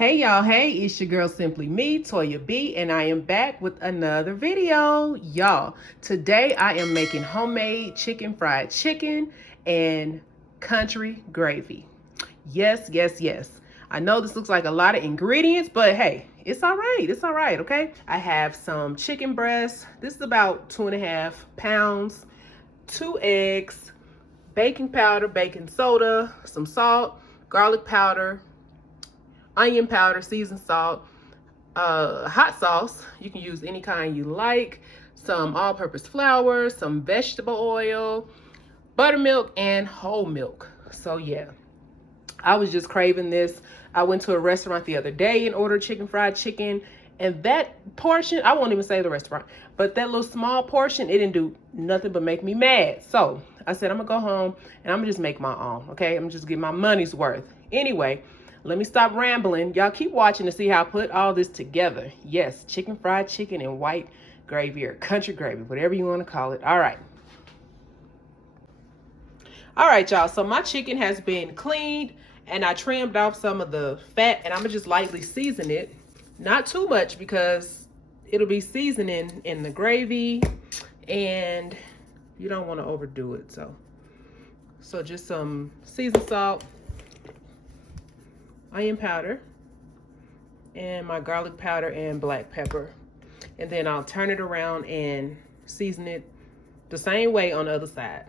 Hey y'all, hey, it's your girl Simply Me, Toya B, and I am back with another video. Y'all, today I am making homemade fried chicken and country gravy. Yes, yes, yes. I know this looks like a lot of ingredients, but hey, it's all right. It's all right, okay? I have some chicken breasts. This is about 2.5 pounds, 2 eggs, baking powder, baking soda, some salt, garlic powder, onion powder, seasoned salt, hot sauce. You can use any kind you like, some all-purpose flour, some vegetable oil, buttermilk, and whole milk. So yeah, I was just craving this. I went to a restaurant the other day and ordered fried chicken, and that portion, I won't even say the restaurant, but that little small portion, it didn't do nothing but make me mad. So I said, I'm gonna go home and I'm gonna just make my own, okay? I'm just get my money's worth. Anyway, let me stop rambling. Y'all keep watching to see how I put all this together. Yes, fried chicken and white gravy or country gravy, whatever you want to call it. All right, y'all. So my chicken has been cleaned and I trimmed off some of the fat, and I'm gonna just lightly season it. Not too much because it'll be seasoning in the gravy and you don't want to overdo it. So just some seasoned salt, onion powder, and my garlic powder and black pepper. And then I'll turn it around and season it the same way on the other side.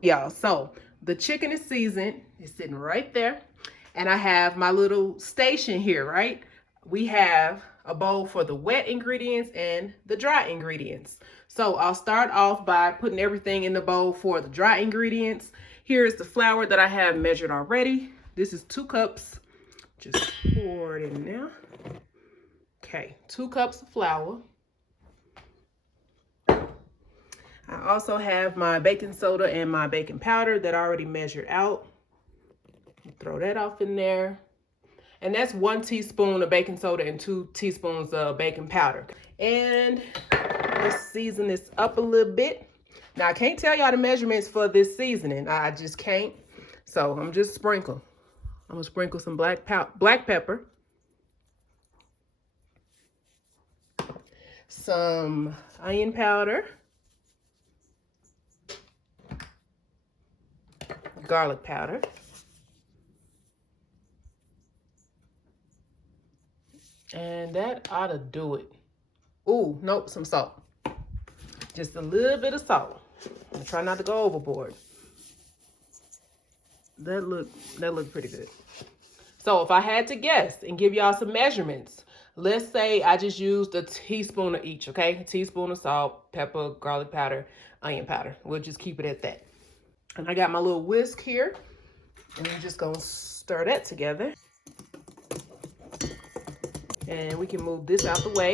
Y'all, so the chicken is seasoned. It's sitting right there. And I have my little station here, right? We have a bowl for the wet ingredients and the dry ingredients. So I'll start off by putting everything in the bowl for the dry ingredients. Here's the flour that I have measured already. This is 2 cups. Just pour it in now. Okay, 2 cups of flour. I also have my baking soda and my baking powder that I already measured out. Throw that off in there. And that's 1 teaspoon of baking soda and 2 teaspoons of baking powder. And let's season this up a little bit. Now, I can't tell y'all the measurements for this seasoning. I just can't. So I'm just sprinkle. I'm gonna sprinkle some black pepper, some onion powder, garlic powder, and that ought to do it. Ooh, nope, some salt. Just a little bit of salt. I'm trying not to go overboard. That looked pretty good. So if I had to guess and give y'all some measurements, let's say I just used a teaspoon of each, okay? A teaspoon of salt, pepper, garlic powder, onion powder. We'll just keep it at that. And I got my little whisk here, and I'm just gonna stir that together. And we can move this out the way.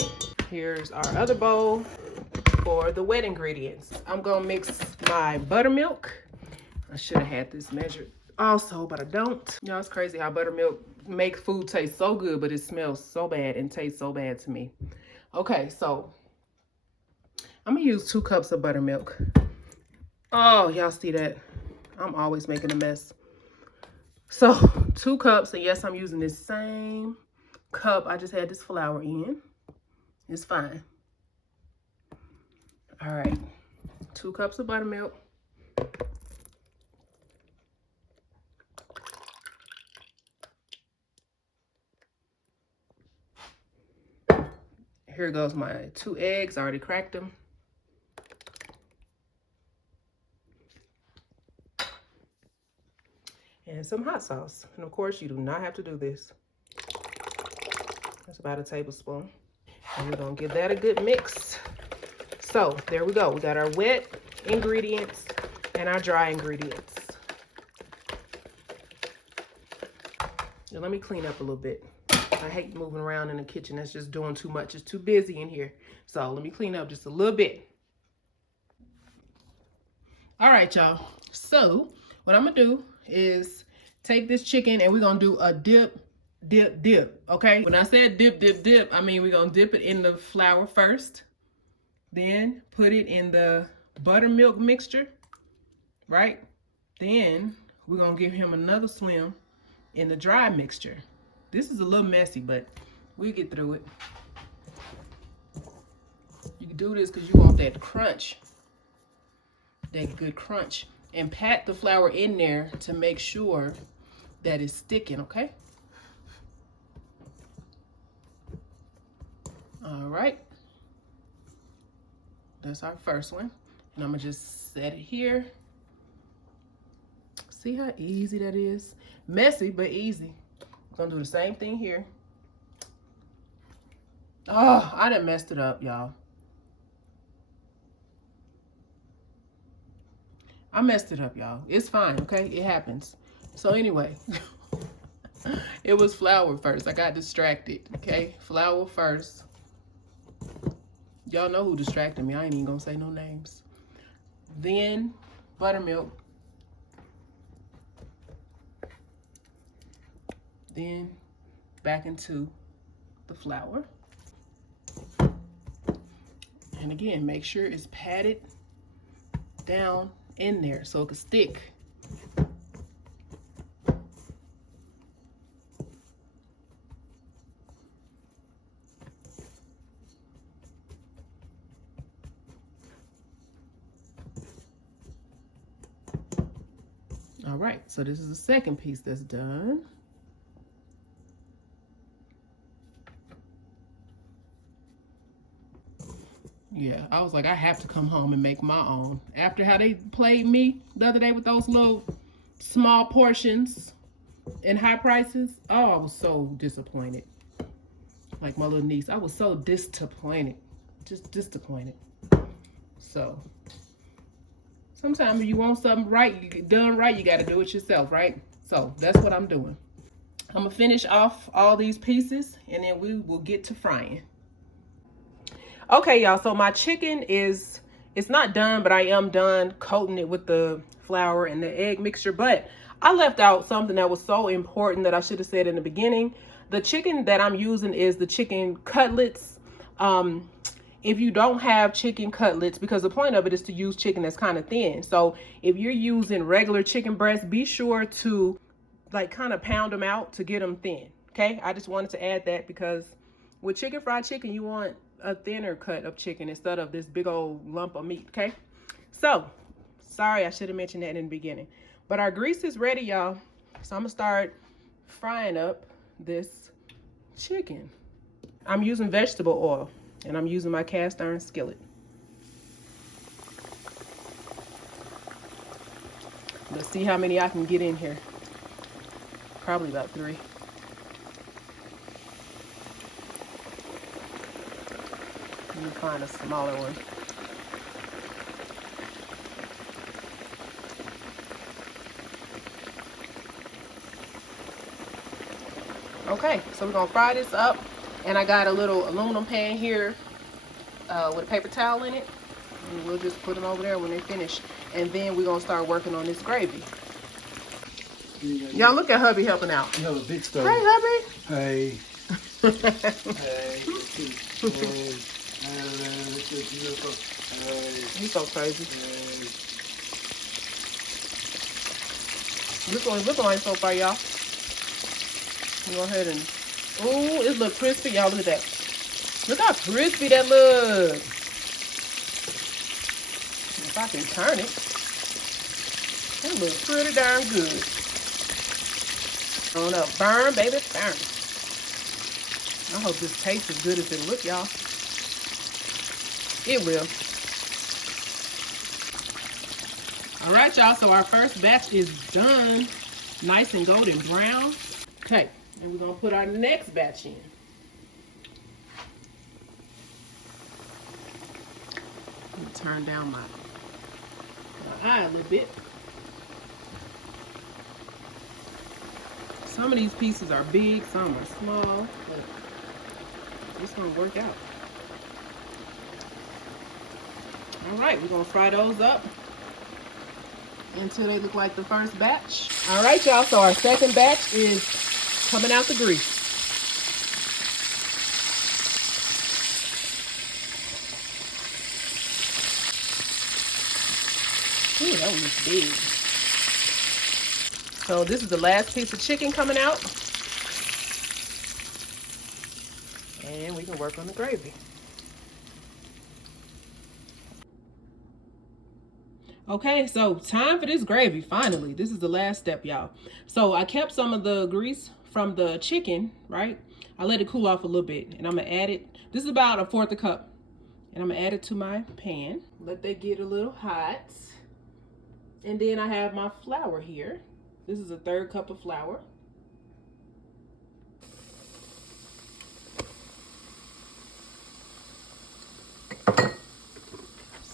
Here's our other bowl for the wet ingredients. I'm gonna mix my buttermilk. I should have had this measured also, but I don't. Y'all, it's crazy how buttermilk makes food taste so good, but it smells so bad and tastes so bad to me. Okay, so I'm gonna use 2 cups of buttermilk. Oh, y'all see that? I'm always making a mess. So 2 cups, and yes, I'm using this same cup I just had this flour in. It's fine. All right, 2 cups of buttermilk. Here goes my 2 eggs. I already cracked them. And some hot sauce. And of course, you do not have to do this. That's about a tablespoon. And we're gonna give that a good mix. So there we go. We got our wet ingredients and our dry ingredients. Now let me clean up a little bit. I hate moving around in the kitchen. That's just doing too much. It's too busy in here. So let me clean up just a little bit. All right, y'all. So what I'm gonna do is take this chicken and we're gonna do a dip, okay? When I said dip, I mean we're gonna dip it in the flour first, then put it in the buttermilk mixture, right? Then we're gonna give him another swim in the dry mixture. This is a little messy, but we'll get through it. You can do this because you want that crunch, that good crunch. And pat the flour in there to make sure that it's sticking, okay? All right. That's our first one. And I'm gonna just set it here. See how easy that is? Messy, but easy. I'm gonna do the same thing here. Oh, I done messed it up, y'all. I messed it up, y'all. It's fine, okay? It happens. So anyway, it was flour first. I got distracted, okay? Flour first. Y'all know who distracted me. I ain't even gonna say no names. Then buttermilk. Then back into the flour. And again, make sure it's patted down in there so it can stick. All right, so this is the second piece that's done. Yeah, I was like, I have to come home and make my own. After how they played me the other day with those little small portions and high prices. Oh, I was so disappointed. Like my little niece, I was so disappointed. Just disappointed. So, sometimes if you want something right, done right, you got to do it yourself, right? So, that's what I'm doing. I'm going to finish off all these pieces, and then we will get to frying. Okay, y'all, so my chicken it's not done, but I am done coating it with the flour and the egg mixture. But I left out something that was so important that I should have said in the beginning. The chicken that I'm using is the chicken cutlets. If you don't have chicken cutlets, because the point of it is to use chicken that's kind of thin. So if you're using regular chicken breast, be sure to like kind of pound them out to get them thin. Okay, I just wanted to add that because with chicken fried chicken, you want a thinner cut of chicken instead of this big old lump of meat, okay? So, sorry, I should have mentioned that in the beginning. But our grease is ready, y'all. So I'm gonna start frying up this chicken. I'm using vegetable oil, and I'm using my cast iron skillet. Let's see how many I can get in here. Probably about 3. Let me find a smaller one. Okay, so we're gonna fry this up. And I got a little aluminum pan here with a paper towel in it. And we'll just put them over there when they finish. And then we're gonna start working on this gravy. Y'all look at hubby helping out. You have a big stove. Hey, hubby. Hey. Hey. He's so crazy. This one's looking like so far, y'all. Go ahead and, ooh, it looks crispy. Y'all look at that. Look how crispy that looks. If I can turn it, that looks pretty darn good. On up, burn, baby, burn. I hope this tastes as good as it look, y'all. It will. All right, y'all, so our first batch is done. Nice and golden brown. Okay, and we're gonna put our next batch in. Let me turn down my eye a little bit. Some of these pieces are big, some are small, but it's gonna work out. All right, we're gonna fry those up until they look like the first batch. All right, y'all, so our second batch is coming out the grease. Ooh, that one looks big. So this is the last piece of chicken coming out. And we can work on the gravy. Okay, so time for this gravy, finally. This is the last step, y'all. So I kept some of the grease from the chicken, right? I let it cool off a little bit, and I'm gonna add it. This is about 1/4 cup. And I'm gonna add it to my pan. Let that get a little hot. And then I have my flour here. This is 1/3 cup of flour.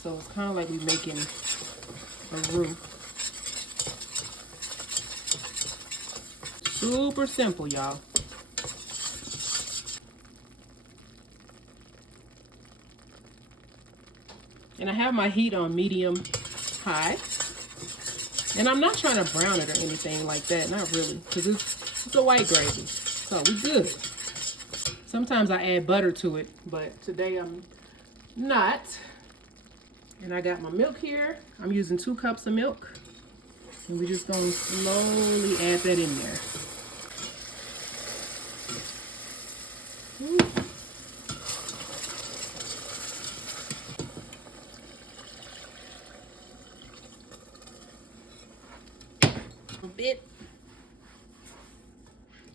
So it's kind of like we're making a roux. Super simple, y'all. And I have my heat on medium high. And I'm not trying to brown it or anything like that, not really, because it's a white gravy, so we good. Sometimes I add butter to it, but today I'm not. And I got my milk here. I'm using 2 cups of milk. And we're just gonna slowly add that in there. A bit.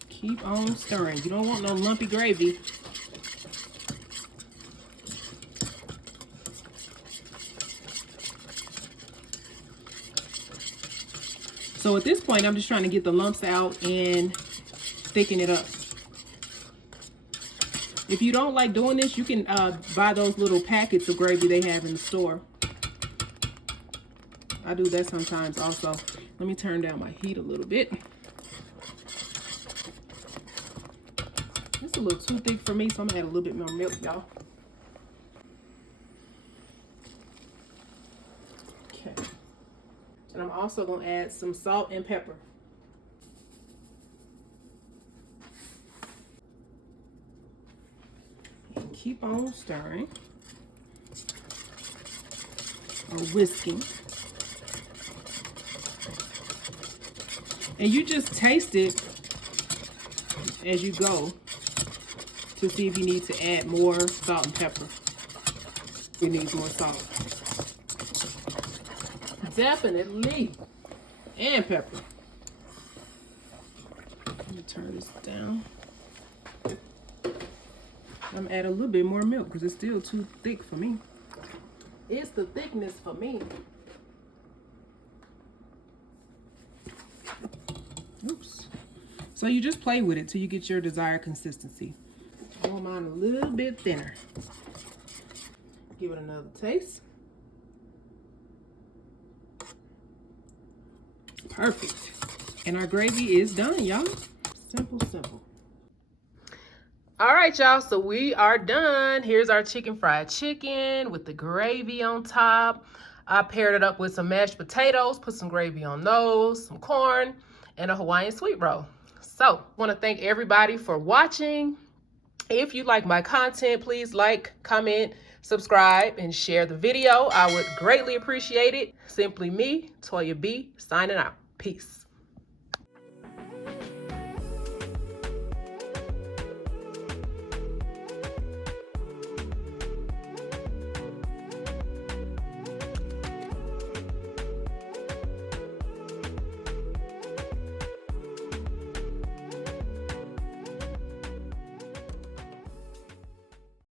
Keep on stirring. You don't want no lumpy gravy. So at this point, I'm just trying to get the lumps out and thicken it up. If you don't like doing this, you can buy those little packets of gravy they have in the store. I do that sometimes also. Let me turn down my heat a little bit. It's a little too thick for me, so I'm gonna add a little bit more milk, y'all. Okay. And I'm also gonna add some salt and pepper. And keep on stirring or whisking. And you just taste it as you go to see if you need to add more salt and pepper. We need more salt. Definitely. And pepper. Let me turn this down. I'm gonna add a little bit more milk because it's still too thick for me. It's the thickness for me. Oops. So you just play with it till you get your desired consistency. I want mine a little bit thinner. Give it another taste. Perfect. And our gravy is done, y'all. Simple, simple. All right, y'all, so we are done. Here's our chicken fried chicken with the gravy on top. I paired it up with some mashed potatoes, put some gravy on those, some corn, and a Hawaiian sweet roll. So, want to thank everybody for watching. If you like my content, please like, comment, subscribe, and share the video. I would greatly appreciate it. Simply me, Toya B, signing out. Peace.